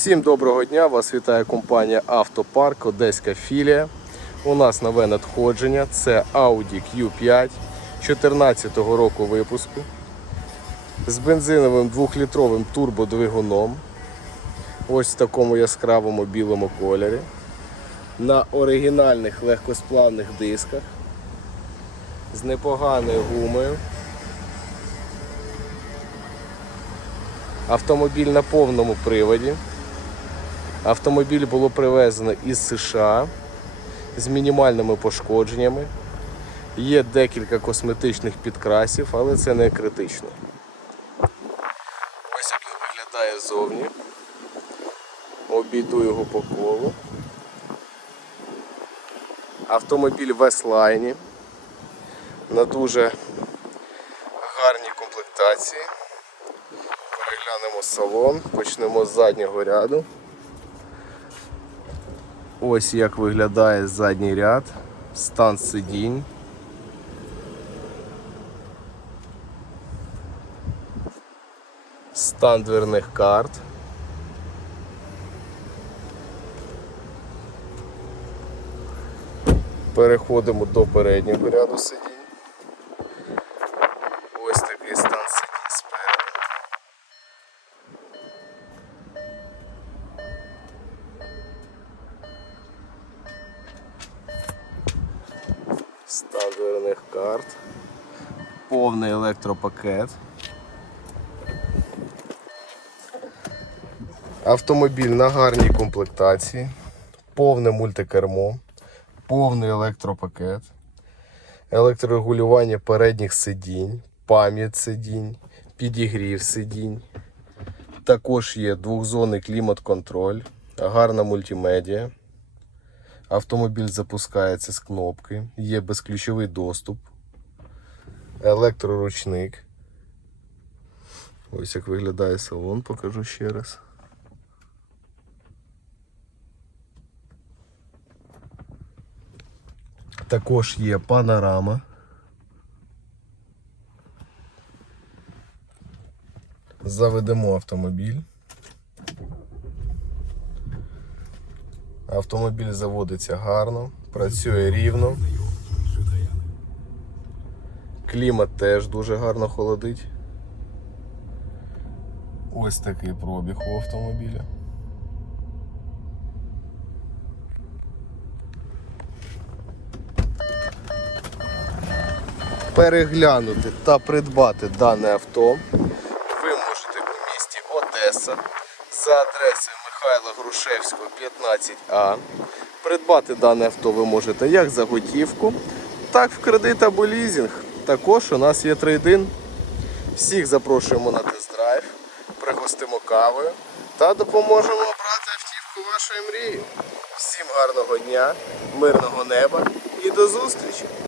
Всім доброго дня! Вас вітає компанія Автопарк, Одеська філія. У нас нове надходження. Це Audi Q5 2014 року випуску з бензиновим 2-літровим турбодвигуном. Ось в такому яскравому білому кольорі. На оригінальних легкосплавних дисках з непоганою гумою. Автомобіль на повному приводі. Автомобіль було привезено із США з мінімальними пошкодженнями. Є декілька косметичних підкрасів, але це не критично. Ось як він виглядає ззовні. Обійду його по колу. Автомобіль в на дуже гарній комплектації. Переглянемо салон, почнемо з заднього ряду. Ось як виглядає задній ряд, стан сидінь. Стан дверних карт. Переходимо до переднього ряду сидінь. Стан дверних карт. Повний електропакет. Автомобіль на гарній комплектації. Повне мультикермо, повний електропакет, електрорегулювання передніх сидінь, пам'ять сидінь, підігрів сидінь. Також є двохзонний клімат-контроль, гарна мультимедіа. Автомобіль запускається з кнопки, є безключовий доступ, електроручник. Ось як виглядає салон, покажу ще раз. Також є панорама. Заведемо автомобіль. Автомобіль заводиться гарно, працює рівно. Клімат теж дуже гарно холодить. Ось такий пробіг у автомобіля. Переглянути та придбати дане авто ви можете у місті Одеса за адресою Михайла Грушевського 15А. Придбати дане авто ви можете як за готівку, так в кредит або лізинг. Також у нас є трейдин. Всіх запрошуємо на тест-драйв, пригостимо кавою та допоможемо обрати автівку вашої мрії. Всім гарного дня, мирного неба і до зустрічі!